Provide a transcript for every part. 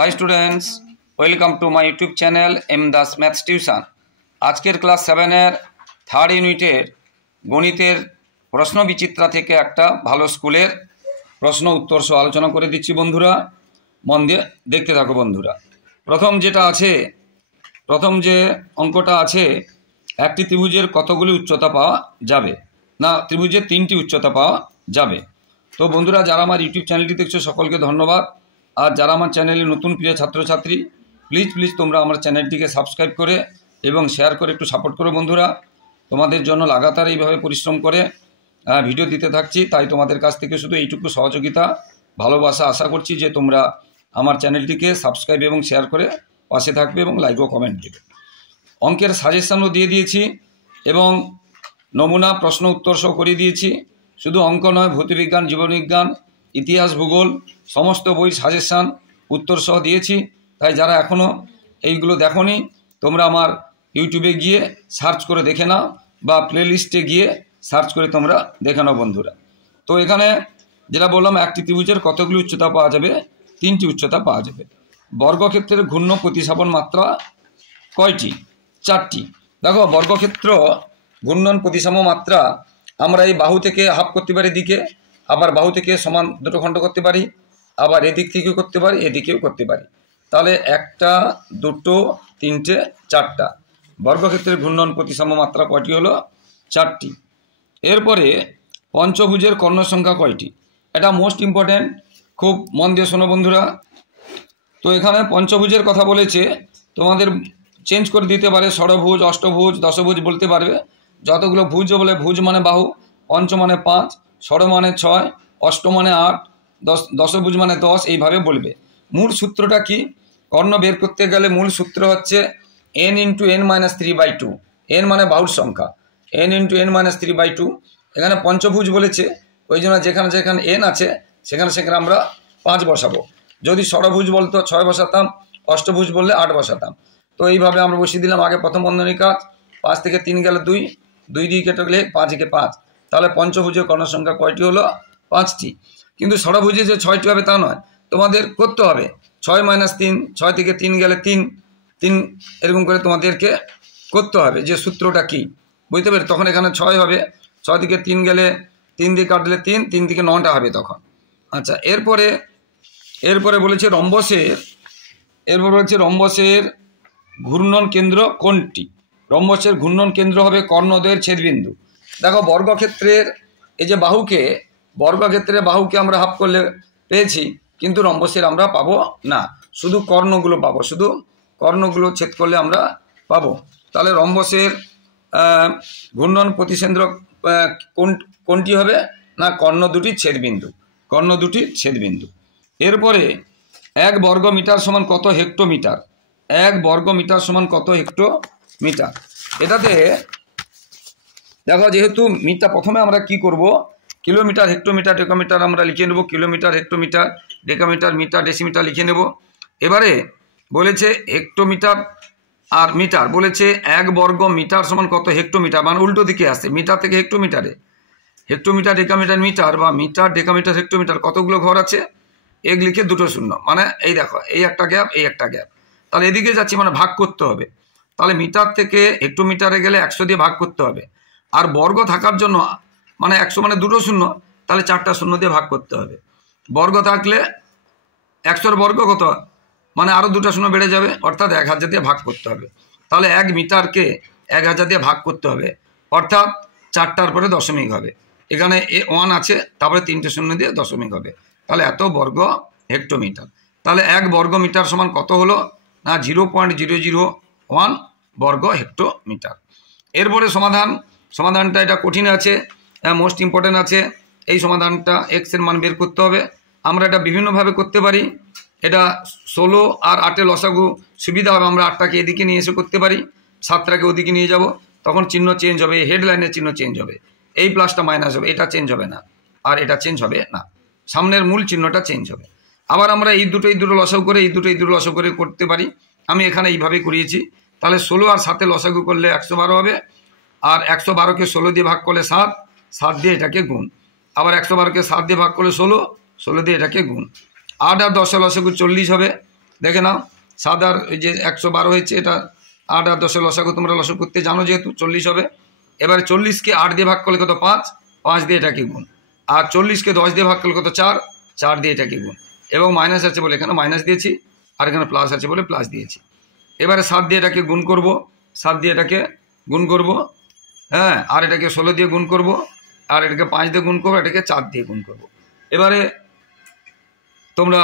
High students welcome to my YouTube channel M Das maths tuition. आजकेर class 7 third यूनिटेर गणितेर प्रश्न विचित्रा थेके एकटा भालो स्कूलेर प्रश्न उत्तर सह आलोचना करे दिচ্ছি बंधुरा। मन दिए देखते थाको बंधुरा। प्रथम जेटा आछे प्रथम जे अंकटा आछे एकटी त्रिभुजेर कतगुली उच्चता पाওয়া যাবে ना त्रिभुजेर तीनटी उच्चता पाওয়া যাবে। तो बंधुरा যারা আমার यूट्यूब चैनलটি দেখছো সকলকে ধন্যবাদ। আর যারা আমার চ্যানেলে নতুন প্রিয় ছাত্রছাত্রী প্লিজ তোমরা আমার চ্যানেলটিকে সাবস্ক্রাইব করে এবং শেয়ার করে একটু সাপোর্ট করো বন্ধুরা। তোমাদের জন্য লাগাতার এইভাবে পরিশ্রম করে ভিডিও দিতে থাকছি, তাই তোমাদের কাছ থেকে শুধু এইটুকু সহযোগিতা ভালোবাসা আশা করছি যে তোমরা আমার চ্যানেলটিকে সাবস্ক্রাইব এবং শেয়ার করে পাশে থাকবে এবং লাইক ও কমেন্ট দেবে। অঙ্কের সাজেশনও দিয়ে দিয়েছি এবং নমুনা প্রশ্ন উত্তর সহ করে দিয়েছি। শুধু অঙ্ক নয়, ভৌতবিজ্ঞান, জীববিজ্ঞান, ইতিহাস, ভূগোল সমস্ত বই সাজেশন উত্তর সহ দিয়েছি। তাই যারা এখনও এইগুলো দেখোনি তোমরা আমার ইউটিউবে গিয়ে সার্চ করে দেখে নাও বা প্লেলিস্টে গিয়ে সার্চ করে তোমরা দেখে নাও বন্ধুরা। তো এখানে যেটা বললাম, একটি ত্রিভুজের কতগুলি উচ্চতা পাওয়া যাবে? তিনটি উচ্চতা পাওয়া যাবে। বর্গক্ষেত্রের ঘূর্ণ প্রতিস্থাপন মাত্রা কয়টি? চারটি। দেখো, বর্গক্ষেত্র ঘূর্ণন প্রতিসম মাত্রা আমরা এই বাহু থেকে হাফ করতে পারি দিকে, আবার বাহু থেকে সমান দুটো খণ্ড করতে পারি, আবার এদিক থেকেও করতে পারি, এদিকেও করতে পারি। তাহলে একটা, দুটো, তিনটে, চারটা। বর্গক্ষেত্রের ঘূর্ণন প্রতিসম মাত্রা কয়টি হলো? চারটি। এরপরে পঞ্চভুজের কর্ণ সংখ্যা কয়টি? এটা মোস্ট ইম্পর্ট্যান্ট, খুব মন দিয়ে শোনো বন্ধুরা। তো এখানে পঞ্চভুজের কথা বলেছে, তোমাদের চেঞ্জ করে দিতে পারে, ষড়ভুজ, অষ্টভুজ, দশভুজ বলতে পারবে। যতগুলো ভুজ বলে, ভুজ মানে বাহু, পঞ্চ মানে 5, ষড় মানে 6, অষ্ট মানে 8, দশভুজ মানে 10, এইভাবে বলবে। মূল সূত্রটা কি? কর্ণ বের করতে গেলে মূল সূত্র হচ্ছে n × n-3/2। n মানে বাহুর সংখ্যা, n × n-3/2। এখানে পঞ্চভুজ বলেছে, ওই জন্য যেখানে যেখানে n আছে সেখানে সেখানে আমরা 5 বসাবো। যদি ষড়ভুজ বলতো 6 বসাতাম, অষ্টভুজ বললে 8 বসাতাম। তো এইভাবে আমরা বসিয়ে দিলাম। আগে প্রথম বন্ধনী কাজ, 5 থেকে 3 গেলে 2, 2 দিয়ে কেটে গেলে 5 কে 5। তাহলে পঞ্চভুজের কর্ণ সংখ্যা কয়টি হলো? 5টি। কিন্তু ষড়ভুজে যে 6টি হবে তা নয়, তোমাদের করতে হবে 6 - 3, 6 থেকে 3 গেলে 3 এরকম করে তোমাদেরকে করতে হবে। যে সূত্রটা কি বুঝতে পারে, তখন এখানে 6 হবে, 6 থেকে 3 গেলে 3 দিয়ে কাটলে 3 থেকে 9টা হবে তখন। আচ্ছা, এরপরে বলেছে রম্বসের ঘূর্ণন কেন্দ্র কোনটি? রম্বসের ঘূর্ণন কেন্দ্র হবে কর্ণদ্বয়ের ছেদবিন্দু। দেখো, বর্গক্ষেত্রের এই যে বর্গক্ষেত্রে বাহুকে আমরা হাফ করলে পেয়েছি, কিন্তু রম্বসের আমরা পাবো না, শুধু কর্ণগুলো পাবো, শুধু কর্ণগুলো ছেদ করলে আমরা পাবো। তাহলে রম্বসের ঘূর্ণন প্রতিকেন্দ্র কোনটি হবে? না, কর্ণ দুটির ছেদবিন্দু। এরপরে 1 বর্গ মিটার সমান কত হেক্টোমিটার? 1 বর্গ মিটার সমান কত হেক্টোমিটার? এটাতে দেখো, যেহেতু মিটার, প্রথমে আমরা কি করব, কিলোমিটার, হেক্টোমিটার, ডেকামিটার আমরা লিখে নেব। Kilometre, hectometre, decametre, metre, decimetre লিখে নেব। এবারে বলেছে হেক্টোমিটার আর মিটার, বলেছে 1 বর্গ মিটার সমান কত হেক্টোমিটার, মানে উল্টো দিকে আসছে, মিটার থেকে হেক্টোমিটারে। হেক্টোমিটার, ডেকামিটার, মিটার বা মিটার, ডেকামিটার, হেক্টোমিটার কতগুলো ঘর আছে? এক লিখে দুটো শূন্য, মানে এই দেখো, এই একটা গ্যাপ, এই একটা গ্যাপ। তাহলে এদিকে যাচ্ছি, মানে ভাগ করতে হবে। তাহলে মিটার থেকে হেক্টোমিটারে গেলে 100 দিয়ে ভাগ করতে হবে। আর বর্গ থাকার জন্য, মানে 100 মানে দুটো শূন্য, তাহলে 4টা শূন্য দিয়ে ভাগ করতে হবে। বর্গ থাকলে 100 বর্গ কত, মানে আরও 2টা শূন্য বেড়ে যাবে, অর্থাৎ 1000 দিয়ে ভাগ করতে হবে। তাহলে 1 মিটারকে 1000 দিয়ে ভাগ করতে হবে, অর্থাৎ 4টার পরে দশমিক হবে। এখানে 1 আছে, তারপরে 3টে শূন্য দিয়ে দশমিক হবে। তাহলে এত বর্গ হেক্টোমিটার। তাহলে 1 বর্গ মিটার সমান কত হলো? না, 0.001 বর্গ হেক্টোমিটার। এরপরে সমাধানটা এটা কঠিন আছে, মোস্ট ইম্পর্টেন্ট আছে। এই সমাধানটা x এর মান বের করতে হবে। আমরা এটা বিভিন্নভাবে করতে পারি। এটা 16 আর 8-এর লসাগু সুবিধা হবে, আমরা 8টাকে এদিকে নিয়ে এসে করতে পারি, 7টাকে ওদিকে নিয়ে যাব, তখন চিহ্ন চেঞ্জ হবে, হেডলাইনের চিহ্ন চেঞ্জ হবে, এই প্লাসটা মাইনাস হবে, এটা চেঞ্জ হবে না, আর এটা চেঞ্জ হবে না, সামনের মূল চিহ্নটা চেঞ্জ হবে। আবার আমরা এই দুটো লসাগু করে, এই দুটো লসাগু করে করতে পারি। আমি এখানে এইভাবে করিয়েছি। তাহলে 16 আর 7-এ লসাগু করলে 112 হবে, আর 112কে 16 দিয়ে ভাগ করলে 7 দিয়ে এটাকে গুণ, আবার 112কে 7 দিয়ে ভাগ করলে 16 দিয়ে এটাকে গুণ। 8 আর 10-এর লসাগু 40 হবে, দেখে নাও 7 আর ওই যে 112 হয়েছে, এটা 8 আর 10 লসাগু তোমরা লসাগু করতে জানো যেহেতু 40 হবে। এবারে 40কে 8 দিয়ে ভাগ করলে কত 5, 5 দিয়ে এটাকে গুণ, আর 40কে 10 দিয়ে ভাগ করলে কত 4, 4 দিয়ে এটাকে গুণ, এবং মাইনাস আছে বলে এখানে মাইনাস দিয়েছি, আর এখানে প্লাস আছে বলে প্লাস দিয়েছি। এবারে 7 দিয়ে এটাকে গুণ করব, 7 দিয়ে এটাকে গুণ করব, হ্যাঁ, আর এটাকে 16 দিয়ে গুণ করব, আর এটাকে 5 দিয়ে গুণ করবো, এটাকে 4 দিয়ে গুণ করব। এবারে তোমরা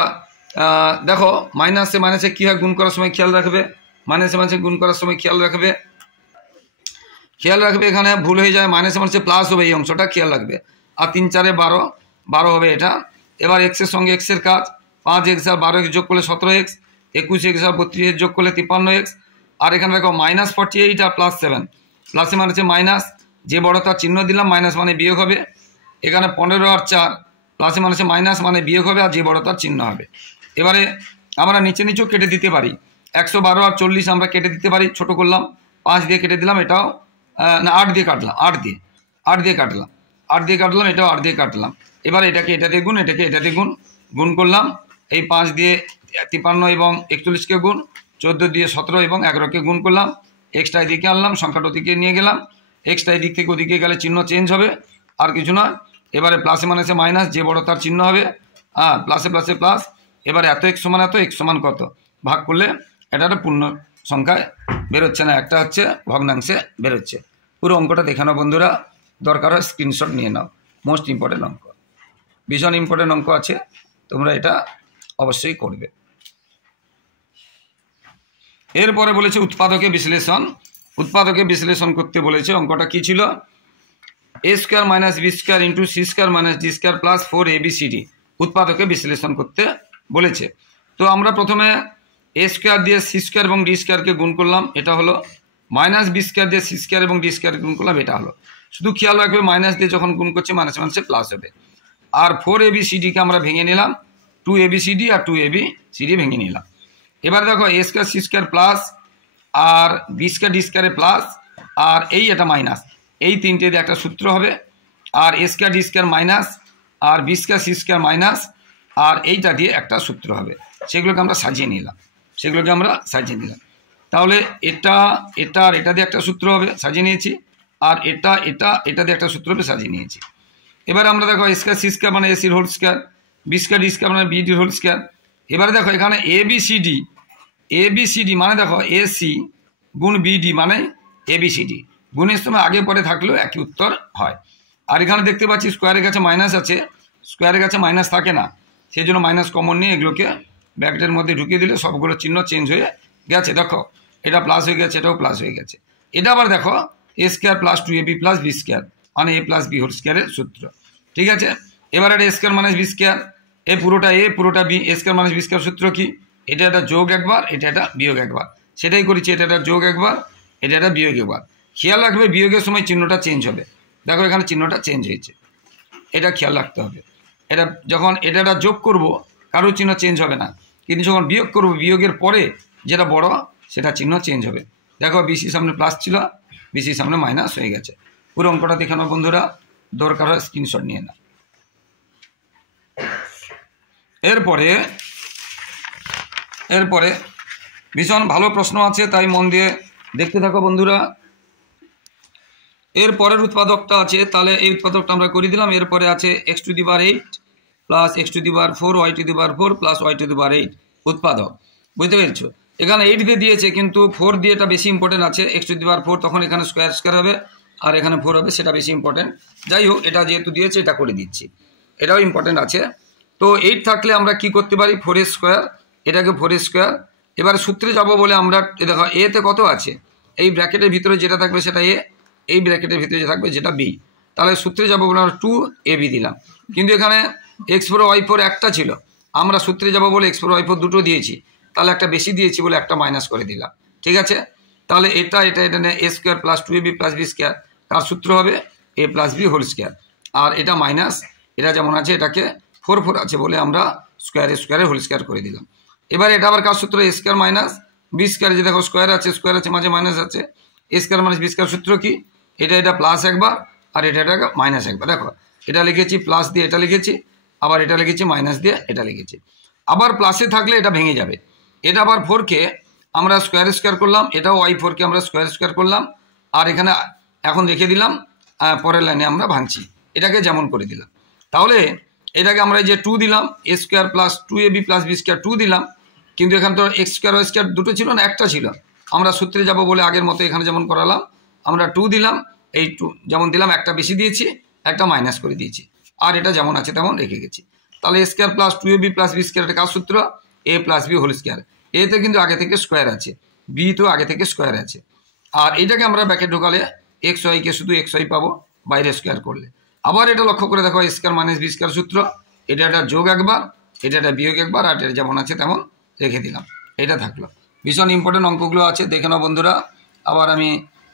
দেখো মাইনাসে মাইনাসে কী হয় গুণ করার সময় খেয়াল রাখবে, মাইনাসে মাইনাসে গুণ করার সময় খেয়াল রাখবে এখানে ভুল হয়ে যায়, মাইনাসে মাইনাসে প্লাস হবে এই অংশটা খেয়াল রাখবে। আর 3 4 12, 12 হবে এটা। এবার এক্সের সঙ্গে এক্সের কাজ, 5x আর 12x যোগ করলে 17x, 21x আর 32x যোগ করলে 53x, আর এখানে দেখো -48 আর +7, প্লাসে মাইনাসে মাইনাস, যে বড় তার চিহ্ন দিলাম, মাইনাস মানে বিয়োগ হবে। এখানে 15 আর 4, প্লাসে মাইনাসে মাইনাস মানে বিয়োগ হবে, আর যে বড় তার চিহ্ন হবে। এবারে আমরা নিচে নিচেও কেটে দিতে পারি, 112 আর 40 আমরা কেটে দিতে পারি, ছোট করলাম, 5 দিয়ে কেটে দিলাম, এটাও না 8 দিয়ে কাটলাম, 8 দিয়ে কাটলাম, এটাও 8 দিয়ে কাটলাম। এবার এটাকে এটা দিয়ে গুণ, এটাকে এটা দিয়ে গুণ করলাম, এই 5 দিয়ে 53 এবং 41কে গুণ, 14 দিয়ে 17 এবং 11কে গুণ করলাম, এক্সট্রা এদিকে আনলাম, সংখ্যাটা ওদিকে নিয়ে গেলাম, এক্সট্রা এদিক থেকে ওদিকে গেলে চিহ্ন চেঞ্জ হবে, আর কিছু না। এবারে প্লাসে মাইনাসে মাইনাস, যে বড় তার চিহ্ন হবে, প্লাসে প্লাসে প্লাস। এবারে এত এক্স সমান এত, এক্স সমান কত, ভাগ করলে এটা একটা পূর্ণ সংখ্যায় বেরোচ্ছে না, একটা হচ্ছে ভগ্নাংশে বেরোচ্ছে। পুরো অঙ্কটা দেখানো বন্ধুরা, দরকার হয় স্ক্রিনশট নিয়ে নাও, মোস্ট ইম্পর্টেন্ট অঙ্ক, ভীষণ ইম্পর্টেন্ট অঙ্ক আছে, তোমরা এটা অবশ্যই করবে। এরপরে বলেছে উৎপাদকে বিশ্লেষণ করতে বলেছে। অঙ্কটা কি ছিল, a² - b² into c² - d² plus 4abcd উৎপাদকে বিশ্লেষণ করতে বলেছে। তো আমরা প্রথমে a² দিয়ে c² এবং d² গুণ করলাম, এটা হলো, -b² দিয়ে c² এবং d² গুণ করলাম, এটা হলো। শুধু খেয়াল রাখবে মাইনাস দিয়ে যখন গুণ করছে মাইনাসে মাইনাসে প্লাস হবে। আর 4abcdকে আমরা ভেঙে নিলাম, 2abcd আর 2abcd ভেঙে নিলাম। এবার দেখো a² c² প্লাস, আর b² d² প্লাস, আর এটা মাইনাস, এই তিনটে দিয়ে একটা সূত্র হবে, আর a² d² মাইনাস, আর b² c² মাইনাস, আর এইটা দিয়ে একটা সূত্র হবে। সেগুলোকে আমরা সাজিয়ে নিলাম, তাহলে এটা আর এটা দিয়ে একটা সূত্র হবে, সাজিয়ে নিয়েছি, আর এটা দিয়ে একটা সূত্র হবে, সাজিয়ে নিয়েছি। এবার আমরা দেখো a² c² মানে ac whole square, b² d² মানে bd হোল স্কয়ার। এবারে দেখো এখানে abcd মানে দেখো ac গুণ bd মানে abcd, গুণের সময় আগে পরে থাকলেও একই উত্তর হয়। আর এখানে দেখতে পাচ্ছি স্কোয়ারের কাছে মাইনাস আছে, স্কোয়ারের কাছে মাইনাস থাকে না, সেই জন্য মাইনাস কমন নিয়ে এগুলোকে ব্র্যাকেটের মধ্যে ঢুকিয়ে দিলে সবগুলো চিহ্ন চেঞ্জ হয়ে গেছে। দেখো এটা প্লাস হয়ে গেছে, এটাও প্লাস হয়ে গেছে। এটা আবার দেখো a² + 2ab + b² মানে a + b হোল স্কয়ারের সূত্র, ঠিক আছে। এবার এটা a² - b², এ পুরোটা a পুরোটা b, a² - b² সূত্র কি, এটা একটা যোগ একবার, এটা একটা বিয়োগ একবার, সেটাই করেছি, এটা একটা যোগ একবার, এটা একটা বিয়োগ একবার। খেয়াল রাখবে বিয়োগের সময় চিহ্নটা চেঞ্জ হবে, দেখো এখানে চিহ্নটা চেঞ্জ হয়েছে, এটা খেয়াল রাখতে হবে। এটা যখন এটা যোগ করব কারোর চিহ্ন চেঞ্জ হবে না, কিন্তু যখন বিয়োগ করব বিয়োগের পরে যেটা বড় সেটা চিহ্ন চেঞ্জ হবে। দেখো বিসি সামনে প্লাস ছিল, বিসি সামনে মাইনাস হয়ে গেছে। পুরো অঙ্কটা দেখানো বন্ধুরা, দরকার হয় স্ক্রিনশট নিয়ে না। এরপরে ভীষণ ভালো প্রশ্ন আছে, তাই মন দিয়ে দেখতে থাকো বন্ধুরা। এর পরের উৎপাদকটা আছে, তাহলে এই উৎপাদকটা আমরা করে দিলাম। এরপরে আছে x⁸ plus x⁴ y⁴ plus y⁸ উৎপাদক, বুঝতে পেরেছো। এখানে 8 দিয়ে দিয়েছে, কিন্তু 4 দিয়ে এটা বেশি ইম্পর্টেন্ট আছে, x⁴ তখন এখানে স্কোয়ার হবে, আর এখানে 4 হবে, সেটা বেশি ইম্পর্টেন্ট। যাই হোক, এটা যেহেতু দিয়েছে এটা করে দিচ্ছি, এটাও ইম্পর্টেন্ট আছে। তো 8 থাকলে আমরা কি করতে পারি, 4² এটাকে 4²। এবার সূত্রে যাব বলে আমরা দেখো এতে কত আছে, এই ব্র্যাকেটের ভিতরে যেটা থাকবে সেটা a, এই ব্র্যাকেটের ভিতরে যে থাকবে যেটা b। তাহলে সূত্রে যাব বলে আমরা 2ab দিলাম, কিন্তু এখানে x4 y4 একটা ছিল, আমরা সূত্রে যাব বলে x4 y4 দুটো দিয়েছি, তাহলে একটা বেশি দিয়েছি বলে একটা মাইনাস করে দিলাম, ঠিক আছে। তাহলে এটা a² + 2ab + b², তার সূত্র হবে a + b হোল স্কয়ার, আর এটা মাইনাস, এটা যেমন আছে এটাকে 4 আছে বলে আমরা স্কোয়ারে হোল স্কয়ার করে দিলাম। এবার এটা আবার কার সূত্র, a² - b², যে দেখো স্কোয়ার আছে মাঝে মাইনাস আছে, a² - b² সূত্র কি, এটা প্লাস একবার, আর এটা মাইনাস একবার। দেখো এটা লিখেছি প্লাস দিয়ে এটা লিখেছি, আবার এটা লিখেছি মাইনাস দিয়ে এটা লিখেছি। আবার প্লাসে থাকলে এটা ভেঙে যাবে, এটা আবার 4কে আমরা স্কোয়ার করলাম, এটাও y4কে আমরা স্কোয়ার করলাম, আর এখানে এখন রেখে দিলাম, পরের লাইনে আমরা ভাঙছি, এটাকে যেমন করে দিলাম। তাহলে এটাকে আমরা এই যে 2 দিলাম, a square plus 2ab plus b square 2 দিলাম, কিন্তু এখানে তো x স্কোয়ার y স্কোয়ার দুটো ছিল না, একটা ছিল। আমরা সূত্রে যাব বলে আগের মতো এখানে যেমন করালাম, আমরা 2 দিলাম, এই 2 যেমন দিলাম, একটা বেশি দিয়েছি, একটা মাইনাস করে দিয়েছি, আর এটা যেমন আছে তেমন রেখে গেছি। তাহলে a square plus 2ab plus b square এটা কার সূত্র? a plus b whole square. এতে কিন্তু আগে থেকে স্কোয়ার আছে, বি তো আগে থেকে স্কোয়ার আছে, আর এটাকে আমরা ব্যাকে ঢোকালে এক্স ওয়াইকে শুধু এক্স ওয়াই পাবো বাইরে স্কোয়ার করলে। আবার এটা লক্ষ্য করে দেখো, স্কোয়ার মাইনাস বি স্কোয়ার সূত্র, এটা একটা যোগ একবার, এটা একটা বিয়োগ একবার, আর এটা যেমন আছে তেমন রেখে দিলাম, এটা থাকলো। ভীষণ ইম্পর্টেন্ট অঙ্কগুলো আছে, দেখে নাও বন্ধুরা। আবার আমি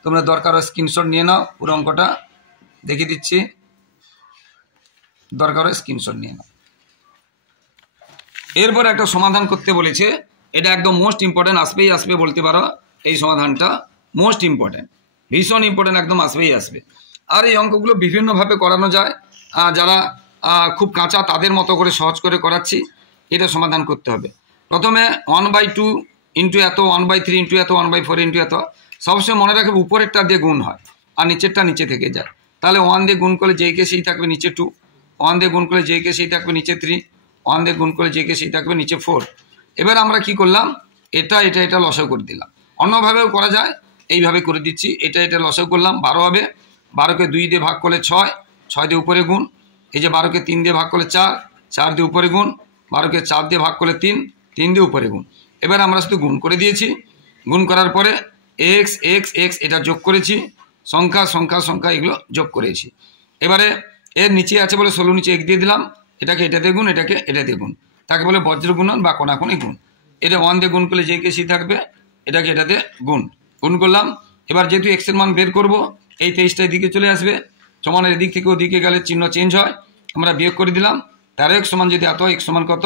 তোমরা দরকার স্ক্রিনশট নিয়ে নাও, পুরো অঙ্কটা দেখিয়ে দিচ্ছি, দরকার স্ক্রিনশট নিয়ে নাও। এরপর একটা সমাধান করতে বলেছে, এটা একদম মোস্ট ইম্পর্টেন্ট, আসবে বলতে পারো, এই সমাধানটা মোস্ট ইম্পর্টেন্ট, ভীষণ ইম্পর্টেন্ট, একদম আসবে। আর এই অঙ্কগুলো বিভিন্নভাবে করানো যায়, যারা খুব কাঁচা তাদের মতো করে সহজ করে করাচ্ছি, এটা সমাধান করতে হবে। প্রথমে 1/2 ইন্টু এত, 1/3 ইন্টু এত, 1/4 ইন্টু এত, সবসময় মনে রাখবে উপরেরটা দিয়ে গুণ হয় আর নিচেরটা নিচে থেকে যায়। তাহলে 1 দিয়ে গুণ করলে যেইকে সেই থাকবে নিচে 2, 1 দিয়ে গুণ করলে যেইকে সেই থাকবে নিচে 3, 1 দিয়ে গুণ করলে যেইকে সেই থাকবে নিচে 4। এবার আমরা কি করলাম, এটা লসাগু করে দিলাম। অন্যভাবেও করা যায়, এইভাবে করে দিচ্ছি, এটা লসাগু করলাম, 12 হবে, 12কে 2 দিয়ে ভাগ করলে 6, 6 দিয়ে উপরে গুণ, এই যে 12কে 3 দিয়ে ভাগ করলে 4, 4 দিয়ে উপরে গুণ, 12কে 4 দিয়ে ভাগ করলে 3, 3 দিয়ে উপরে গুণ। এবার আমরা শুধু গুণ করে দিয়েছি, গুণ করার পরে এক্স এক্স এক্স এটা যোগ করেছি, সংখ্যা এগুলো যোগ করেছি। এবারে এর নিচে আছে বলে 16 নিচে 1 দিয়ে দিলাম, এটাকে এটা দিয়ে গুণ, এটাকে এটা দিয়ে গুণ, তাকে বলে বজ্র গুণন বা কোনাকুনি গুণ। এটা 1 দিয়ে গুণ করলে যে কে সি থাকবে, এটাকে এটাতে গুণ করলাম। এবার যেহেতু এক্সের মান বের করব, এই 23টা এদিকে চলে আসবে, সমানের এদিক থেকে ওদিকে গেলে চিহ্ন চেঞ্জ হয়, আমরা বিয়োগ করে দিলাম। 13x সমান যদি এত, x সমান কত,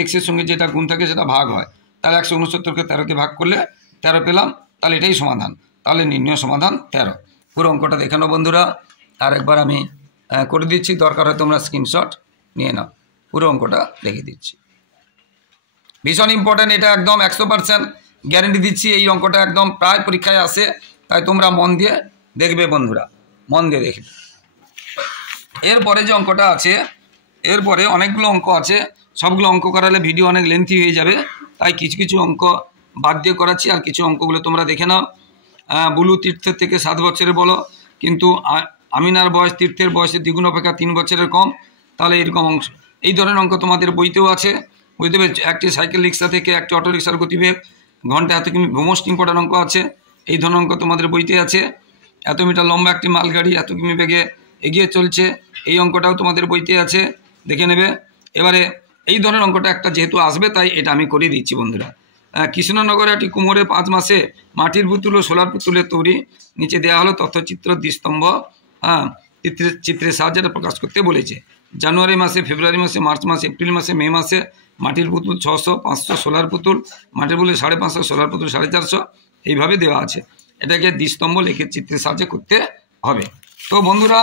এক্সের সঙ্গে যেটা গুণ থাকে সেটা ভাগ হয়, তাহলে 169কে 13কে ভাগ করলে 13 পেলাম, তাহলে এটাই সমাধান। তাহলে নির্ণয় সমাধান 13। পুরো অঙ্কটা দেখে নাও বন্ধুরা, আর একবার আমি করে দিচ্ছি, দরকার হয় তোমরা স্ক্রিনশট নিয়ে নাও, পুরো অঙ্কটা দেখে দিচ্ছি। ভীষণ ইম্পর্ট্যান্ট, এটা একদম 100% গ্যারেন্টি দিচ্ছি, এই অঙ্কটা একদম প্রায় পরীক্ষায় আসে, তাই তোমরা মন দিয়ে দেখবে বন্ধুরা, মন দিয়ে দেখবে। এরপরে যে অঙ্কটা আছে, এরপরে অনেকগুলো অঙ্ক আছে, সবগুলো অঙ্ক করালে ভিডিও অনেক লেন্থি হয়ে যাবে, তাই কিছু কিছু অঙ্ক বাদ দিয়ে করাচ্ছি, আর কিছু অঙ্কগুলো তোমরা দেখে নাও। বুলু তীর্থের থেকে 7 বছরের বলো, কিন্তু আমিনার বয়স তীর্থের বয়সের দ্বিগুণ অপেক্ষা 3 বছরের কম, তাহলে এরকম অঙ্ক, এই ধরনের অঙ্ক তোমাদের বইতেও আছে, বুঝতে পেরেছো। একটি সাইকেল রিক্সা থেকে একটি অটো রিক্সার গতিবেগ ঘন্টা এত কিমি, মোস্ট ইম্পর্টেন্ট অঙ্ক আছে, এই ধরনের অঙ্ক তোমাদের বইতে আছে। এত মিটার লম্বা একটি মালগাড়ি এত কিমি বেগে এগিয়ে চলছে, এই অঙ্কটাও তোমাদের বইতে আছে, দেখে নেবে। এবারে এই ধরনের অঙ্কটা একটা যেহেতু আসবে, তাই এটা আমি করে দিচ্ছি বন্ধুরা। কৃষ্ণনগরে একটি কুমোরে 5 মাসে মাটির পুতুল ও সোলার পুতুলের তৈরি, নিচে দেওয়া হলো তথ্যচিত্র দ্বিস্তম্ভ, চিত্রের সাহায্যে প্রকাশ করতে বলেছে। জানুয়ারি মাসে, ফেব্রুয়ারি মাসে, মার্চ মাসে, এপ্রিল মাসে, মে মাসে মাটির পুতুল 600, 500 সোলার পুতুল, মাটির পুতুল 550, সোলার পুতুল 450, এইভাবে দেওয়া আছে। এটাকে দ্বিস্তম্ভ লিখে চিত্রের সাহায্যে করতে হবে। তো বন্ধুরা,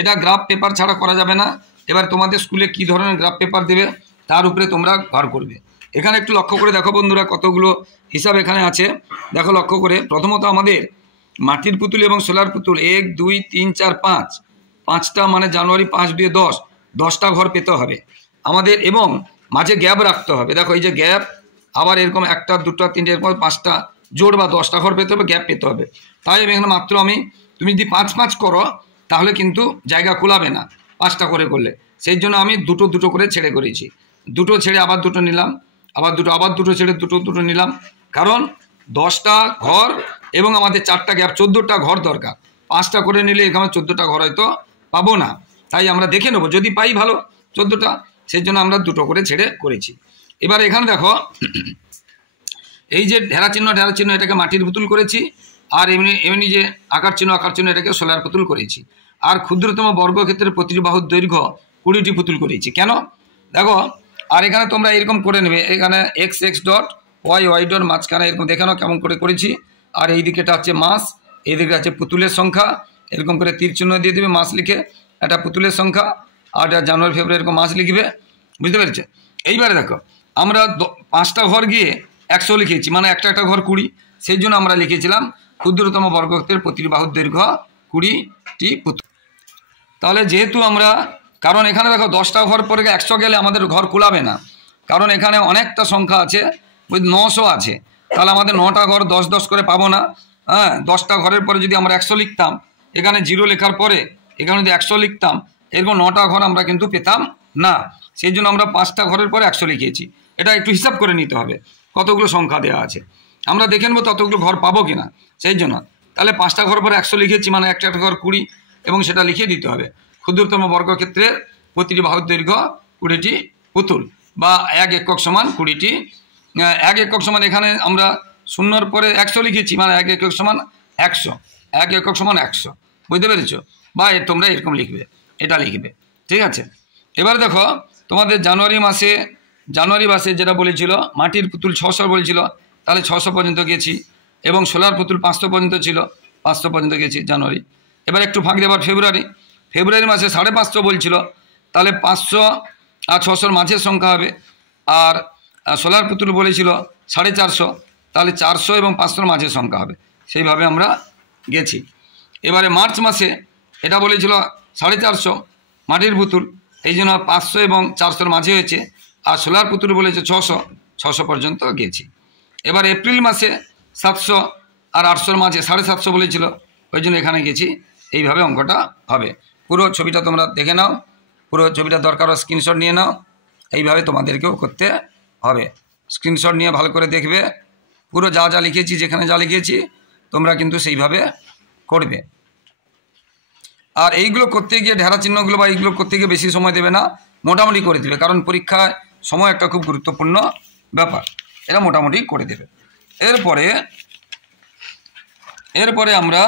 এটা গ্রাফ পেপার ছাড়া করা যাবে না। এবার তোমাদের স্কুলে কি ধরনের গ্রাফ পেপার দেবে তার উপরে তোমরা ভর করবে। এখানে একটু লক্ষ্য করে দেখো বন্ধুরা, কতগুলো হিসাব এখানে আছে, দেখো লক্ষ্য করে। প্রথমত আমাদের মাটির পুতুল এবং সোলার পুতুল 1 2 3 4 5, 5টা মানে জানুয়ারি 5 2 10, 10টা ঘর পেতে হবে আমাদের, এবং মাঝে গ্যাপ রাখতে হবে। দেখো এই যে গ্যাপ, আবার এরকম 1টা 2টা 3টে এরকম 5টা জোড় বা 10টা ঘর পেতে হবে, গ্যাপ পেতে হবে। তাই এখানে মাত্র তুমি যদি 5 করো তাহলে কিন্তু জায়গা কুলাবে না 5টা করে করলে, সেই জন্য আমি দুটো করে ছেড়ে করেছি। দুটো ছেড়ে আবার দুটো নিলাম, আবার দুটো ছেড়ে দুটো নিলাম, কারণ 10টা ঘর এবং আমাদের 4টা গ্যাপ, 14টা ঘর দরকার। 5টা করে নিলে এখানে 14টা ঘর হয়তো পাবো না, তাই আমরা দেখে নেবো, যদি পাই ভালো 14টা, সেই জন্য আমরা দুটো করে ছেড়ে করেছি। এবার এখানে দেখো এই যে ঢেরা চিহ্ন এটাকে মাটির পুতুল করেছি, আর এমনি যে আকার চিহ্ন এটাকে সোলার পুতুল করেছি। আর ক্ষুদ্রতম বর্গক্ষেত্রের প্রতিটি বাহুর দৈর্ঘ্য 20টি পুতুল করেছি। কেন দেখো, আর এখানে তোমরা এরকম করে নেবে, এখানে x x dot y y dot মাঝখানে এরকম দেখে নাও কেমন করে করেছি। আর এই দিকেটা হচ্ছে মাস, এই দিকে আছে পুতুলের সংখ্যা, এরকম করে তীর চিহ্ন দিয়ে দেবে মাস লিখে, এটা পুতুলের সংখ্যা, আর এটা জানুয়ারি ফেব্রুয়ারি এরকম মাস লিখবে, বুঝতে পেরেছে। এইবারে দেখো আমরা 5টা ঘর গিয়ে 100 লিখেছি, মানে একটা একটা ঘর 20, সেই জন্য আমরা লিখেছিলাম ক্ষুদ্রতম বর্গক্ষেত্রের প্রতিটি বাহুর দৈর্ঘ্য 20টি পুতুল। তাহলে যেহেতু আমরা, কারণ এখানে দেখো 10টা ঘর পরে 100 গেলে আমাদের ঘর কুলাবে না, কারণ এখানে অনেকটা সংখ্যা আছে, 900 আছে, তাহলে আমাদের 9টা ঘর 10 10 করে পাবো না। হ্যাঁ, 10টা ঘরের পরে যদি আমরা 100 লিখতাম, এখানে 0 লেখার পরে এখানে যদি 100 লিখতাম, এরকম 9টা ঘর আমরা কিন্তু পেতাম না। সেই জন্য আমরা 5টা ঘরের পরে 100 লিখিয়েছি। এটা একটু হিসাব করে নিতে হবে কতগুলো সংখ্যা দেওয়া আছে, আমরা দেখে নেবো ততগুলো ঘর পাবো কিনা, সেই জন্য। তাহলে 5টা ঘর পরে 100 লিখেছি, মানে একটা একটা ঘর 20, এবং সেটা লিখে দিতে হবে ক্ষুদ্রতম বর্গক্ষেত্রের প্রতিটি বাহুর দৈর্ঘ্য 20টি পুতুল, বা 1 একক সমান 20টি। 1 একক সমান, এখানে আমরা 0-র পরে 100 লিখেছি, মানে 1 একক সমান 100, 1 একক সমান 100, বুঝতে পেরেছো? বা তোমরা এরকম লিখবে, এটা লিখবে, ঠিক আছে। এবার দেখো তোমাদের জানুয়ারি মাসে যেটা বলেছিল মাটির পুতুল 600 বলেছিল, তাহলে 600 পর্যন্ত গেছি, এবং সোলার পুতুল 500 পর্যন্ত ছিল, 500 পর্যন্ত গেছি জানুয়ারি। এবার একটু ফাঁক দেবার ফেব্রুয়ারি মাসে 550 বলছিল, তাহলে 500 আর 600-র মাঝের সংখ্যা হবে। আর সোলার পুতুল বলেছিল 450, তাহলে 400 এবং 500-র মাঝের সংখ্যা হবে, সেইভাবে আমরা গেছি। এবারে মার্চ মাসে এটা বলেছিল 450 মাটির পুতুল, এই জন্য 500 এবং 400-র মাঝে হয়েছে, আর সোলার পুতুল বলেছে 600 পর্যন্ত গেছি। এবার এপ্রিল মাসে 700 আর 800-র মাঝে 750 বলেছিল, ওই জন্য এখানে গেছি, এইভাবে অঙ্কটা হবে। পুরো ছবিটা তোমরা দেখে নাও, পুরো ছবিটা দরকার স্ক্রিনশট নিয়ে নাও, এইভাবে তোমাদেরকেও করতে হবে। স্ক্রিনশট নিয়ে ভালো করে দেখবে, পুরো যা যা লিখেছি, যেখানে যা লিখেছি তোমরা কিন্তু সেইভাবে করবে। আর এইগুলো করতে গিয়ে ঢেরা চিহ্নগুলো বা এইগুলো করতে গিয়ে বেশি সময় দেবে না, মোটামুটি করে দেবে, কারণ পরীক্ষায় সময় একটা খুব গুরুত্বপূর্ণ ব্যাপার, এটা মোটামুটি করে দেবে। এরপরে আমরা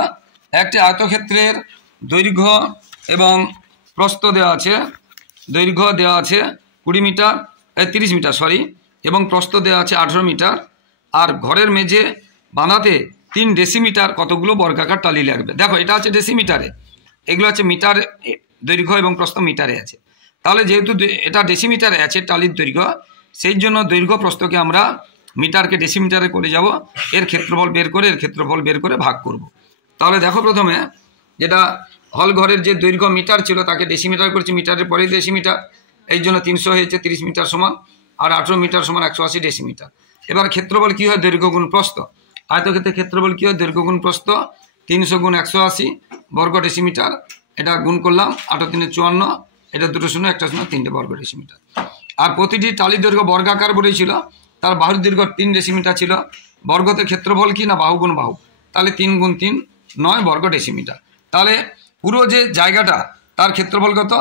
একটি আয়তক্ষেত্রের দৈর্ঘ্য এবং প্রস্থ দেওয়া আছে, দৈর্ঘ্য দেওয়া আছে 30 মিটার এবং প্রস্থ দেওয়া আছে 18 মিটার, আর ঘরের মেঝে বাঁধাতে 3 ডেসিমিটার কতগুলো বর্গাকার টালি লাগবে। দেখো এটা আছে ডেসিমিটারে, এগুলো আছে মিটার, দৈর্ঘ্য এবং প্রস্থ মিটারে আছে। তাহলে যেহেতু এটা ডেসিমিটারে আছে টালির দৈর্ঘ্য, সেই জন্য দৈর্ঘ্য প্রস্থকে আমরা মিটারকে ডেসিমিটারে করে যাব, এর ক্ষেত্রফল বের করে ভাগ করব। তাহলে দেখো প্রথমে যেটা হল ঘরের যে দৈর্ঘ্য মিটার ছিল তাকে ডেসিমিটার করেছি, মিটারের পরে ডেসিমিটার, এই জন্য 300 হয়েছে, 30 মিটার সমান, আর 18 মিটার সমান 180 ডেসিমিটার। এবার ক্ষেত্রফল কী হয়? দৈর্ঘ্য গুণ প্রস্থ। আয়তক্ষেত্রের ক্ষেত্রফল কী হয়? দৈর্ঘ্য গুণ প্রস্থ, 300 গুণ 180 বর্গ ডেসিমিটার, এটা গুণ করলাম, 8 3 54, এটা 2 শূন্য 1 শূন্য 3টে বর্গ ডেসিমিটার। আর প্রতিটি টালির দৈর্ঘ্য বর্গাকার বলেছিল, তার বাহুর দৈর্ঘ্য 3 ডেসিমিটার ছিল। বর্গতে ক্ষেত্রফল কি না বাহু গুণ বাহু, তাহলে 3 গুণ 3 9 বর্গ ডেসিমিটার। তাহলে পুরো যে জায়গাটা তার ক্ষেত্রফল কত?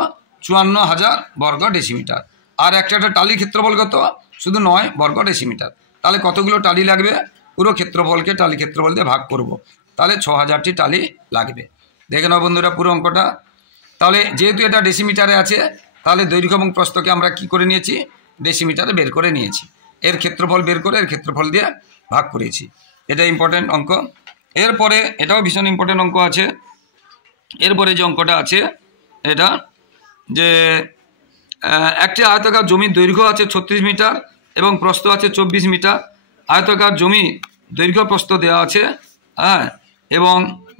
54,000 বর্গ ডেসিমিটার। আর একটা টালির ক্ষেত্রফল কত? শুধু 9 বর্গ ডেসিমিটার। তাহলে কতগুলো টালি লাগবে? পুরো ক্ষেত্রফলকে টালি ক্ষেত্রফল দিয়ে ভাগ করব, তাহলে 6000টি টালি লাগবে। দেখে নাও বন্ধুরা পুরো অঙ্কটা। তাহলে যেহেতু এটা ডেসিমিটারে আছে, তাহলে দৈর্ঘ্য এবং প্রস্থকে আমরা কি করে নিয়েছি? ডেসিমিটারে বের করে নিয়েছি। এর ক্ষেত্রফল বের করে এর ক্ষেত্রফল দিয়ে ভাগ করেছি। এটা ইম্পর্টেন্ট অঙ্ক। এরপরে এটাও ভীষণ ইম্পর্টেন্ট অঙ্ক আছে। এরপরে যে অঙ্কটা আছে এটা যে একটি আয়তাকার জমির দৈর্ঘ্য আছে 36 মিটার এবং প্রস্থ আছে 24 মিটার। আয়তাকার জমি দৈর্ঘ্য প্রস্থ দেওয়া আছে, হ্যাঁ, এবং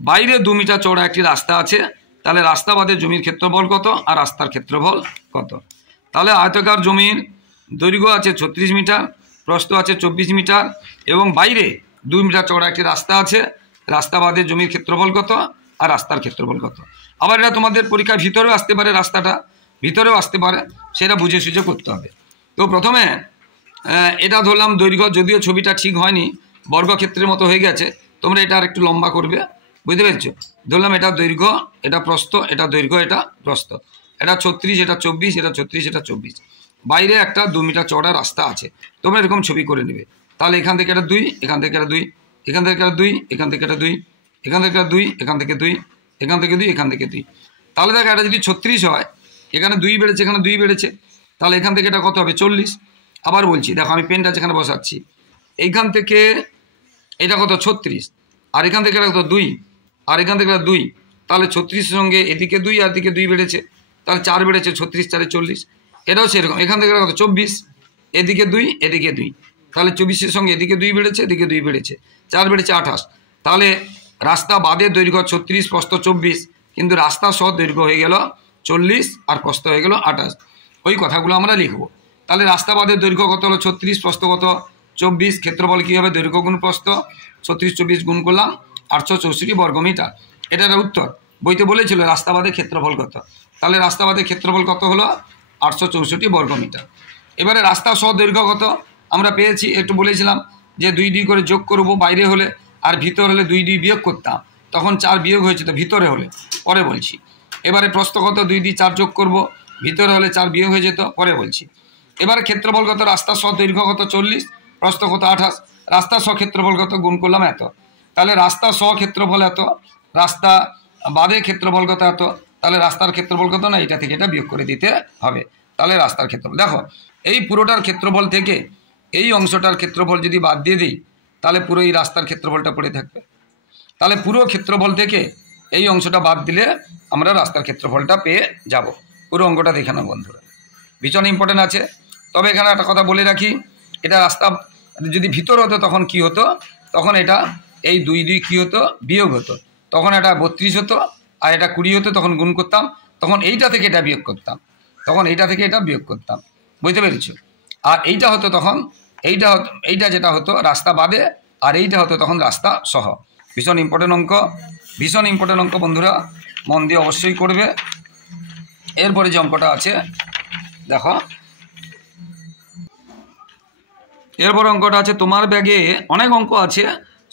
বাইরে 2 মিটার চওড়া একটি রাস্তা আছে। তাহলে রাস্তা বাদে জমির ক্ষেত্রফল কত আর রাস্তার ক্ষেত্রফল কত? তাহলে আয়তাকার জমির দৈর্ঘ্য আছে 36 মিটার, প্রস্থ আছে 24 মিটার, এবং বাইরে 2 মিটার চওড়া একটি রাস্তা আছে। রাস্তা বাদে জমির ক্ষেত্রফল কত আর রাস্তার ক্ষেত্রফল কত? আবার এটা তোমাদের পরীক্ষার ভিতরেও আসতে পারে, রাস্তাটা ভিতরেও আসতে পারে, সেটা বুঝে সুঝে করতে হবে। তো প্রথমে এটা ধরলাম দৈর্ঘ্য, যদিও ছবিটা ঠিক হয়নি, বর্গক্ষেত্রের মতো হয়ে গেছে, তোমরা এটা আর একটু লম্বা করবে, বুঝতে পেরেছো? ধরলাম এটা দৈর্ঘ্য, এটা প্রস্থ, এটা দৈর্ঘ্য, এটা প্রস্থ, এটা 36, এটা 24, এটা 36, এটা 24। বাইরে একটা 2 মিটার চওড়া রাস্তা আছে, তোমরা এরকম ছবি করে নেবে। তাহলে এখান থেকে এটা 2, এখান থেকে এটা 2, এখান থেকে এটা 2, এখান থেকে এটা 2, এখান থেকে এটা 2, এখান থেকে 2, এখান থেকে 2, এখান থেকে 2। তাহলে দেখো এটা যদি 36 হয়, এখানে 2 বেড়েছে, এখানে 2 বেড়েছে, তাহলে এখান থেকে এটা কত হবে? 40। আবার বলছি, দেখো আমি পেনটা যেখানে বসাচ্ছি, এইখান থেকে এটা কত? 36, আর এখান থেকে এটা কত? 2, আর এখান থেকে 2, তাহলে 36 সঙ্গে এদিকে 2 আর এদিকে 2 বেড়েছে, তাহলে 4 বেড়েছে, 36 4 40। এটাও সেরকম, এখান থেকে কত? 24, এদিকে 2 এদিকে 2, তাহলে 24-এর সঙ্গে এদিকে 2 বেড়েছে, এদিকে 2 বেড়েছে, 4 বেড়েছে 28। তাহলে রাস্তা বাদের দৈর্ঘ্য 36, প্রস্থ 24, কিন্তু রাস্তা সহ দৈর্ঘ্য হয়ে গেল 40 আর প্রস্থ হয়ে গেল 28। ওই কথাগুলো আমরা লিখব। তাহলে রাস্তা বাদের দৈর্ঘ্য কত হলো 36, প্রস্থ কত 24, ক্ষেত্রফল কী হবে দৈর্ঘ্য গুণ প্রস্থ, 36 24 গুণ করলাম 864 বর্গমিটার। এটার উত্তর বইতে বলেছিল রাস্তা বাদের ক্ষেত্রফল কত। তাহলে রাস্তা বাদের ক্ষেত্রফল কত হলো 864 বর্গমিটার। এবারে রাস্তা সহ দৈর্ঘ্য কত আমরা পেয়েছি, একটু বলেছিলাম যে 2 2 করে যোগ করব বাইরে হলে, আর ভিতর হলে 2 2 বিয়োগ করতাম, তখন 4 বিয়োগ হয়েছে তো ভিতরে হলে, পরে বলছি। এবারে প্রস্থ কত 2 2 4 যোগ করব, ভিতরে হলে 4 বিয়োগ হয়ে যেত, পরে বলছি। এবারে ক্ষেত্রফল কত, রাস্তা সহ দৈর্ঘ্য কত 40, প্রস্থ কত 28, রাস্তা সহ ক্ষেত্রফল কত গুণ করলাম এত। তাহলে রাস্তা সহ ক্ষেত্রফল এত, রাস্তা বাদে ক্ষেত্রফল কত এত, তাহলে রাস্তার ক্ষেত্রফল কত না, এটা থেকে এটা বিয়োগ করে দিতে হবে। তাহলে রাস্তার ক্ষেত্রফল দেখো, এই পুরোটার ক্ষেত্রফল থেকে এই অংশটার ক্ষেত্রফল যদি বাদ দিয়ে দিই, তাহলে পুরো এই রাস্তার ক্ষেত্রফলটা পড়ে থাকবে। তাহলে পুরো ক্ষেত্রফল থেকে এই অংশটা বাদ দিলে আমরা রাস্তার ক্ষেত্রফলটা পেয়ে যাব। পুরো অঙ্কটা দেখে নাও বন্ধুরা, ভীষণ ইম্পর্টেন্ট আছে। তবে এখানে একটা কথা বলে রাখি, এটা রাস্তা যদি ভিতর হতো তখন কি হতো, তখন এটা এই 2 2 কী হতো বিয়োগ হতো, তখন এটা 32 হতো, আর এটা 20 হতো, তখন গুণ করতাম, তখন এইটা থেকে এটা বিয়োগ করতাম, তখন এইটা থেকে এটা বিয়োগ করতাম, বুঝতে পেরেছো? আর এইটা হতো তখন এইটা যেটা হতো রাস্তা বাদে, আর এইটা হতো তখন রাস্তা সহ। ভীষণ ইম্পর্টেন্ট অঙ্ক, ভীষণ ইম্পর্টেন্ট অঙ্ক বন্ধুরা, মন দিয়ে অবশ্যই করবে। এরপরে যে অঙ্কটা আছে দেখো, এরপর অঙ্কটা আছে তোমার ব্যাগে, অনেক অঙ্ক আছে,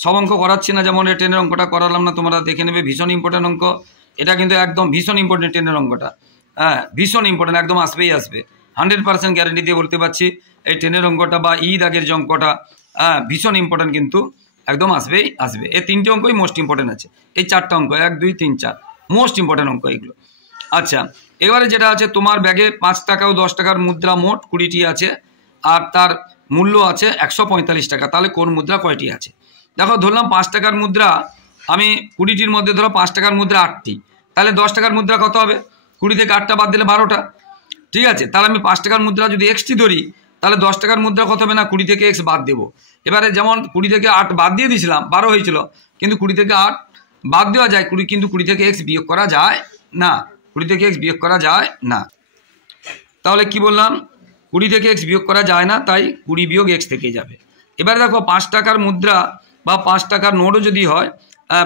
সব অঙ্ক করাচ্ছি না, যেমন এই ট্রেনের অঙ্কটা করালাম না, তোমরা দেখে নেবে, ভীষণ ইম্পর্টেন্ট অঙ্ক এটা, কিন্তু একদম ভীষণ ইম্পর্টেন্ট ট্রেনের অঙ্কটা, হ্যাঁ ভীষণ ইম্পর্টেন্ট, একদম আসবেই আসবে, 100% গ্যারেন্টি দিয়ে বলতে পারছি। এই ট্রেনের অঙ্কটা বা ঈদ আগের যে অঙ্কটা, হ্যাঁ ভীষণ ইম্পর্টেন্ট, কিন্তু একদম আসবেই আসবে। এই 3টে অঙ্কই মোস্ট ইম্পর্টেন্ট আছে, এই 4টা অঙ্ক 1 2 3 4 মোস্ট ইম্পর্টেন্ট অঙ্ক এগুলো। আচ্ছা, এবারে যেটা আছে তোমার ব্যাগে 5 টাকা ও 10 টাকার মুদ্রা মোট 20টি আছে, আর তার মূল্য আছে 145 টাকা, তাহলে কোন মুদ্রা কয়টি আছে? দেখো ধরলাম 5 টাকার মুদ্রা, আমি 20টির মধ্যে ধরো 5 টাকার মুদ্রা 8টি, তাহলে 10 টাকার মুদ্রা কত হবে, 20 থেকে 8টা বাদ দিলে 12টা, ঠিক আছে। তাহলে আমি 5 টাকার মুদ্রা যদি এক্সটি ধরি, তাহলে 10 টাকার মুদ্রা কত হবে না, 20 থেকে এক্স বাদ দেবো। এবারে যেমন 20 থেকে 8 বাদ দিয়ে দিয়েছিলাম, 12 হয়েছিল, কিন্তু 20 থেকে 8 বাদ দেওয়া যায়, কিন্তু 20 থেকে এক্স বিয়োগ করা যায় না, 20 থেকে এক্স বিয়োগ করা যায় না। তাহলে কি বললাম, 20 থেকে এক্স বিয়োগ করা যায় না, তাই 20 বিয়োগ এক্স থেকে যাবে। এবারে দেখো 5 টাকার মুদ্রা বা 5 টাকার নোটও যদি হয়,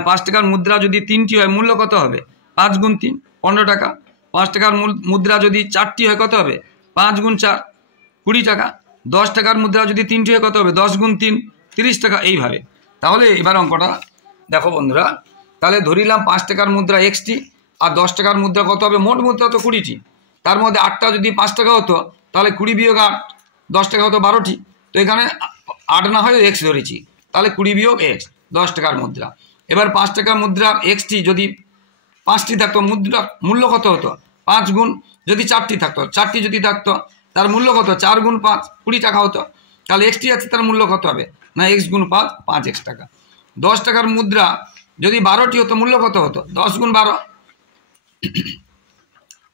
5 টাকার মুদ্রা যদি 3টি হয়, মূল্য কত হবে 5 গুণ 3 15 টাকা। 5 টাকার মুদ্রা যদি 4টি হয় কত হবে 5 গুণ 4 20 টাকা। 10 টাকার মুদ্রা যদি 3টি হয় কত হবে 10 গুণ 3 30 টাকা, এইভাবে। তাহলে এবার অঙ্কটা দেখো বন্ধুরা, তাহলে ধরিলাম 5 টাকার মুদ্রা এক্সটি, আর 10 টাকার মুদ্রা কত হবে, মোট মুদ্রা তো 20টি, তার মধ্যে 8টা যদি 5 টাকা হতো, তাহলে 20 বিয়োগ 8, 10 টাকা হতো 12টি, তো এখানে 8 না হয় এক্স ধরেছি, তাহলে 20 বিয়োগ এক্স 10 টাকার মুদ্রা। এবার 5 টাকার মুদ্রা এক্সটি যদি 5টি থাকতো, মুদ্রা মূল্য কত হতো 5 গুণ, যদি 4টি থাকতো, 4টি যদি থাকতো, তার মূল্য কত 4 গুণ 5 20 টাকা হতো, তাহলে এক্সটি আছে, তার মূল্য কত হবে না এক্স গুণ 5 5 এক্স টাকা। 10 টাকার মুদ্রা যদি 12টি হতো, মূল্য কত হতো 10 গুণ 12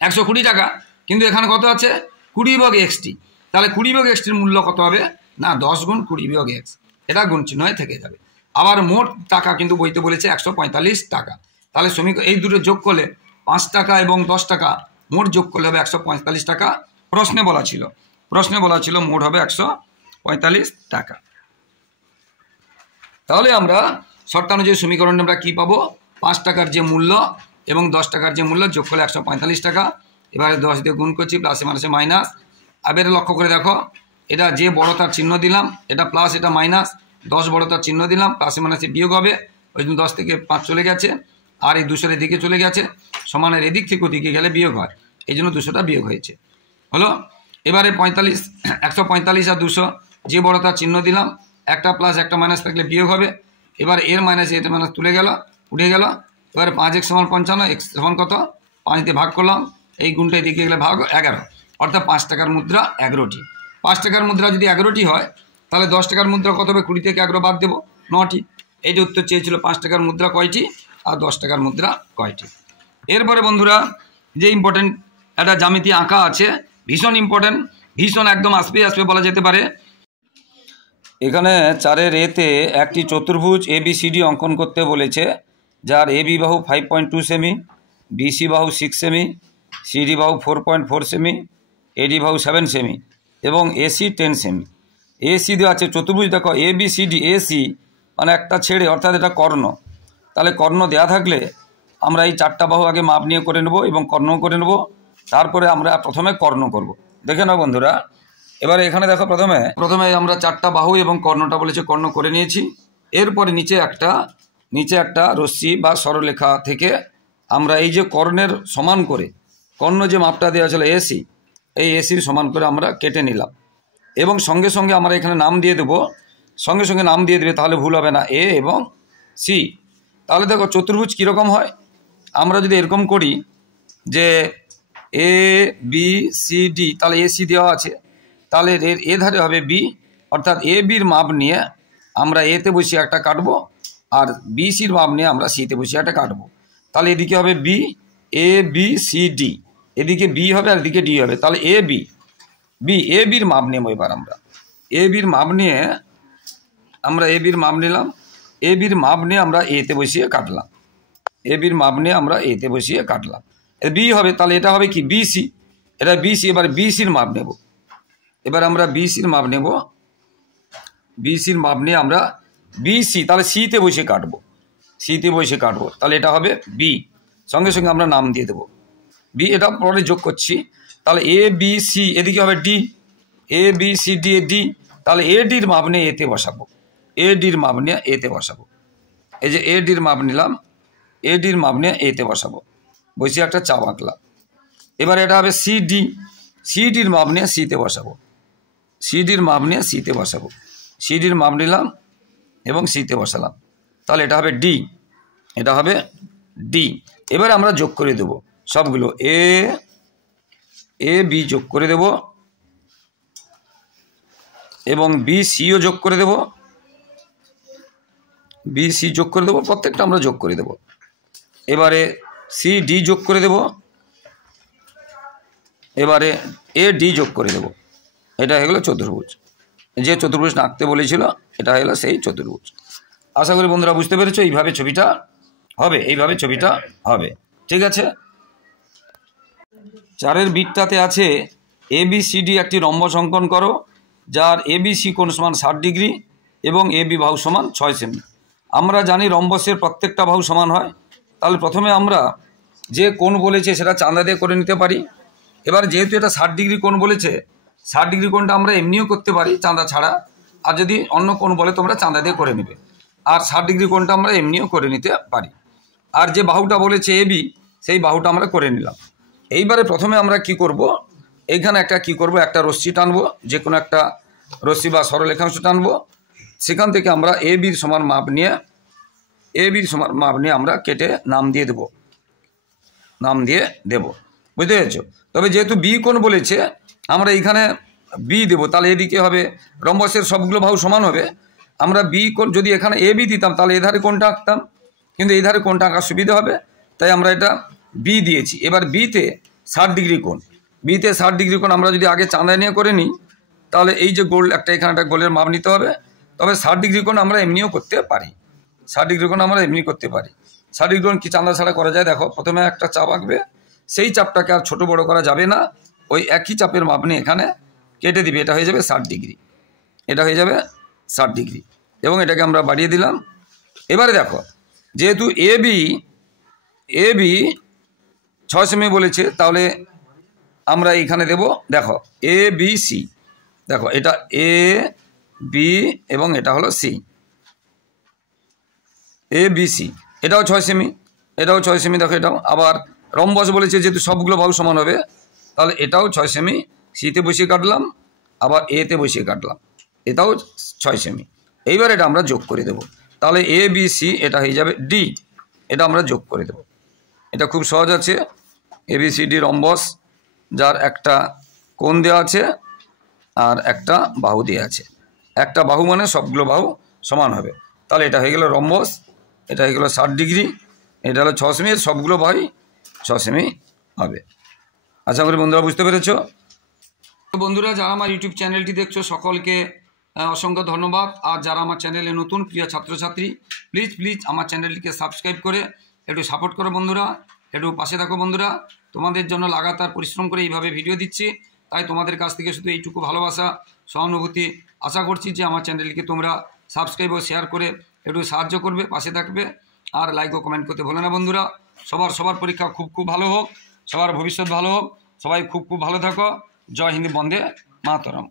120 টাকা, কিন্তু এখানে কত আছে 20 বিয়োগ এক্সটি, তাহলে 20 বিয়োগ এক্সটির মূল্য কত হবে না 10 গুণ 20 বিয়োগ এক্স, এটা গুণ চিহ্ন হয়ে থেকে যাবে। আবার মোট টাকা কিন্তু বইতে বলেছে 145 টাকা, তাহলে এই দুটো যোগ করলে 5 টাকা এবং 10 টাকা মোট যোগ করলে হবে 145 টাকা। প্রশ্নে বলা ছিল মোট হবে 145 টাকা। তাহলে আমরা শর্তানুযায়ী সমীকরণে আমরা কী পাবো, 5 টাকার যে মূল্য এবং 10 টাকার যে মূল্য যোগ করলে 145 টাকা। এবারে 10 দিয়ে গুণ করছি, প্লাসে মাইনাসে মাইনাস। এবারে লক্ষ্য করে দেখো, এটা যে বড়তার চিহ্ন দিলাম এটা প্লাস, এটা মাইনাস, 10 বড়তার চিহ্ন দিলাম, প্লাসে মাইনাসে বিয়োগ হবে, ওই জন্য 10 থেকে 5 চলে গেছে, আর এই 200 এদিকে চলে গেছে, সমানের এদিক থেকে ওদিকে গেলে বিয়োগ হয়, এই জন্য 200টা বিয়োগ হয়েছে, হলো। এবারে 145 আর 200 যে বড়তার চিহ্ন দিলাম, একটা প্লাস একটা মাইনাস থাকলে বিয়োগ হবে। এবার এর মাইনাস এটা মাইনাস তুলে গেল, উঠে গেল। এবারে 5x সমান 55, এক্স সমান কত 5 দিয়ে ভাগ করলাম, এই গুণটা এদিকে গেলে ভাগ 11, অর্থাৎ 5 টাকার মুদ্রা 11টি। 5 টাকার মুদ্রা যদি 11টি হয়, তাহলে 10 টাকার মুদ্রা কত হবে, 20 থেকে 11 বাদ দেবো 9টি। এই যে উত্তর চেয়েছিল 5 টাকার মুদ্রা কয়টি আর 10 টাকার মুদ্রা কয়টি। এরপরে বন্ধুরা যে ইম্পর্টেন্ট একটা জ্যামিতি আঁকা আছে, ভীষণ ইম্পর্টেন্ট, ভীষণ একদম আসবে বলা যেতে পারে। এখানে 4-এর এতে একটি চতুর্ভুজ ABCD অঙ্কন করতে বলেছে, যার AB বাহু 5.2 সেমি, BC বাহু 6 সেমি, CD বাহু 4.4 সেমি, AD বাহু 7 সেমি এবং AC 10 সেমি। AC দেওয়া আছে চতুর্ভুজ, দেখো ABCD AC মানে একটা ছেড়ে, অর্থাৎ এটা কর্ণ। তাহলে কর্ণ দেয়া থাকলে আমরা এই 4টা বাহু আগে মাপ নিয়ে করে নেব এবং কর্ণ করে নেব, তারপরে আমরা প্রথমে কর্ণ করব। দেখে নাও বন্ধুরা, এবারে এখানে দেখো প্রথমে আমরা 4টা বাহু এবং কর্ণটা বলেছে কর্ণ করে নিয়েছি। এরপরে নিচে একটা রশ্মি বা সরলরেখা থেকে আমরা এই যে কর্ণের সমান করে কর্ণ যে মাপটা দেওয়া ছিল AC, এই ACর সমান করে আমরা কেটে নিলাম এবং সঙ্গে সঙ্গে আমরা এখানে নাম দিয়ে দেবো, সঙ্গে নাম দিয়ে দেবে, তাহলে ভুল হবে না, A এবং C। তাহলে দেখো চতুর্ভুজ কীরকম হয়, আমরা যদি এরকম করি যে ABCD, তাহলে AC দেওয়া আছে, তাহলে এর এ ধারে হবে B, অর্থাৎ ABর মাপ নিয়ে আমরা এতে বসিয়ে একটা কাটবো আর BCর মাপ নিয়ে আমরা সিতে বসিয়ে একটা কাটবো। তাহলে এদিকে হবে B, ABCD, এদিকে B হবে আর এদিকে D হবে। তাহলে ABর মাপ নেব। এবার আমরা ABর মাপ নিয়ে ABর মাপ নিলাম, ABর মাপ নিয়ে আমরা এতে বসিয়ে কাটলাম, ABর মাপ নিয়ে আমরা এতে বসিয়ে কাটলাম। B হবে, তাহলে এটা হবে কি BC, এটা BC। এবার BCর মাপ নেব, এবার আমরা BCর মাপ নেব, BCর মাপ নিয়ে আমরা BC, তাহলে সিতে বসে কাটবো, তাহলে এটা হবে B। সঙ্গে সঙ্গে আমরা নাম দিয়ে দেবো B, এটা পরে যোগ করছি। তাহলে ABC, এদিকে হবে D, ABCD D, তাহলে ADর মাপ নিয়ে এতে বসাবো, ADর মাপ নিয়ে এতে বসাবো। এই যে ADর মাপ নিলাম, ADর মাপ নিয়ে এতে বসাবো, বসে একটা চাপ আঁকলাম। এবার এটা হবে CD, CDর মাপ নিয়ে সিতে বসাবো, CDর মাপ নিয়ে সিতে বসাবো, CDর মাপ নিলাম এবং সিতে বসালাম, তাহলে এটা হবে D, এটা হবে D। এবার আমরা যোগ করে দেব সবগুলো, AB যোগ করে দেব এবং BCও যোগ করে দেব, BC যোগ করে দেবো, প্রত্যেকটা আমরা যোগ করে দেব। এবারে CD যোগ করে দেব, এবারে AD যোগ করে দেব। এটা হয়ে গেল চতুর্ভুজ, যে চতুর্ভুজ আঁকতে বলেছিল এটা হলো সেই চতুর্ভুজ। আশা করি বন্ধুরা বুঝতে পেরেছো, এইভাবে ছবিটা হবে, ঠিক আছে। 4-এর বিটটাতে আছে ABCD একটি রম্বস অঙ্কন করো, যার ABC কোণ সমান 60 ডিগ্রি এবং AB বাহু সমান 6 সেমি। আমরা জানি রম্বসের প্রত্যেকটা বাহু সমান হয়, তাহলে প্রথমে আমরা যে কোণ বলেছে সেটা চাঁদা দিয়ে করে নিতে পারি। এবার যেহেতু এটা 60 ডিগ্রি কোণ বলেছে, 60 ডিগ্রি কোণটা আমরা এমনিও করতে পারি চাঁদা ছাড়া, আর যদি অন্য কোণ বলে তোমরা চাঁদা দিয়ে করে নেবে। আর 60 ডিগ্রি কোণটা আমরা এমনিও করে নিতে পারি। আর যে বাহুটা বলেছে AB, সেই বাহুটা আমরা করে নিলাম। এইবারে প্রথমে আমরা কি করব, এইখানে একটা রশ্মি টানবো, যে কোনো একটা রশ্মি বা সরলরেখাংশ টানবো, সেখান থেকে আমরা ABর সমান মাপ নিয়ে আমরা কেটে নাম দিয়ে দেব, বুঝতে পেরেছো? তবে যেহেতু B কোণ বলেছে আমরা এইখানে B দেব, তাহলে এদিকে হবে রম্বসের সবগুলো বাহু সমান হবে। আমরা B কোণ যদি এখানে AB দিতাম তাহলে এধারে কোণটা আঁকতাম, কিন্তু এই ধারে কোণটা আঁকার সুবিধা হবে, তাই আমরা এটা B দিয়েছি। এবার বিতে 60 ডিগ্রি কোণ আমরা যদি আগে চাঁদা নিয়ে করে নিই, তাহলে এই যে গোল এখানে একটা গোলের মাপ নিতে হবে। তবে 60 ডিগ্রি কোণ আমরা এমনিও করতে পারি, 60 ডিগ্রি কোণ আমরা এমনি করতে পারি। 60 ডিগ্রি কোণ কি চাঁদা ছাড়া করা যায়? দেখো, প্রথমে একটা চাপ আঁকবে, সেই চাপটাকে আর ছোট বড় করা যাবে না, ওই একই চাপের মাপ নিয়ে এখানে কেটে দিবে, এটা হয়ে যাবে 60 ডিগ্রি, এটা হয়ে যাবে 60 ডিগ্রি এবং এটাকে আমরা বাড়িয়ে দিলাম। এবারে দেখো, যেহেতু AB 6 সেমি বলেছে, তাহলে আমরা এইখানে দেব, দেখো ABC, দেখো এটা AB এবং এটা হলো C, ABC, এটাও 6 সেমি, এটাও 6 সেমি। দেখো এটাও আবার রম্বস বলেছে, যেহেতু সবগুলো বাহু সমান হবে, তাহলে এটাও 6 সেমি, সিতে বসিয়ে কাটলাম, আবার এতে বসিয়ে কাটলাম, এটাও 6 সেমি। এইবার এটা আমরা যোগ করে দেব, তাহলে ABC এটা হয়ে যাবে D, এটা আমরা যোগ করে দেব। এটা খুব সহজ আছে, ABCD রম্বস, যার একটা কোণ দেওয়া আছে আর একটা বাহু দেওয়া আছে, একটা বাহু মানে সবগুলো বাহু সমান হবে। তাহলে এটা হয়ে গেল রম্বস, এটা হয়ে গেল 60 ডিগ্রি, এটা হলো 6 সেমি, সবগুলো বাহুই 6 সেমি হবে। আশা করি বন্ধুরা বুঝতে পেরেছ। বন্ধুরা যারা আমার ইউটিউব চ্যানেলটি দেখছো সকলকে অসংখ্য ধন্যবাদ। আর যারা আমার চ্যানেলে নতুন প্রিয় ছাত্রছাত্রী, প্লিজ আমার চ্যানেলটিকে সাবস্ক্রাইব করে একটু সাপোর্ট করো বন্ধুরা, একটু পাশে থাকো বন্ধুরা। তোমাদের জন্য লাগাতার পরিশ্রম করে এইভাবে ভিডিও দিচ্ছি, তাই তোমাদের কাছ থেকে শুধু এইটুকু ভালোবাসা, সহানুভূতি আশা করছি যে আমার চ্যানেলটিকে তোমরা সাবস্ক্রাইব ও শেয়ার করে একটু সাহায্য করবে, পাশে থাকবে। আর লাইক ও কমেন্ট করতে ভুলো না বন্ধুরা। সবার পরীক্ষা খুব ভালো হোক, সবার ভবিষ্যৎ ভালো হোক, সবাই খুব ভালো থাকো। জয় হিন্দ, বন্দে মাতরম।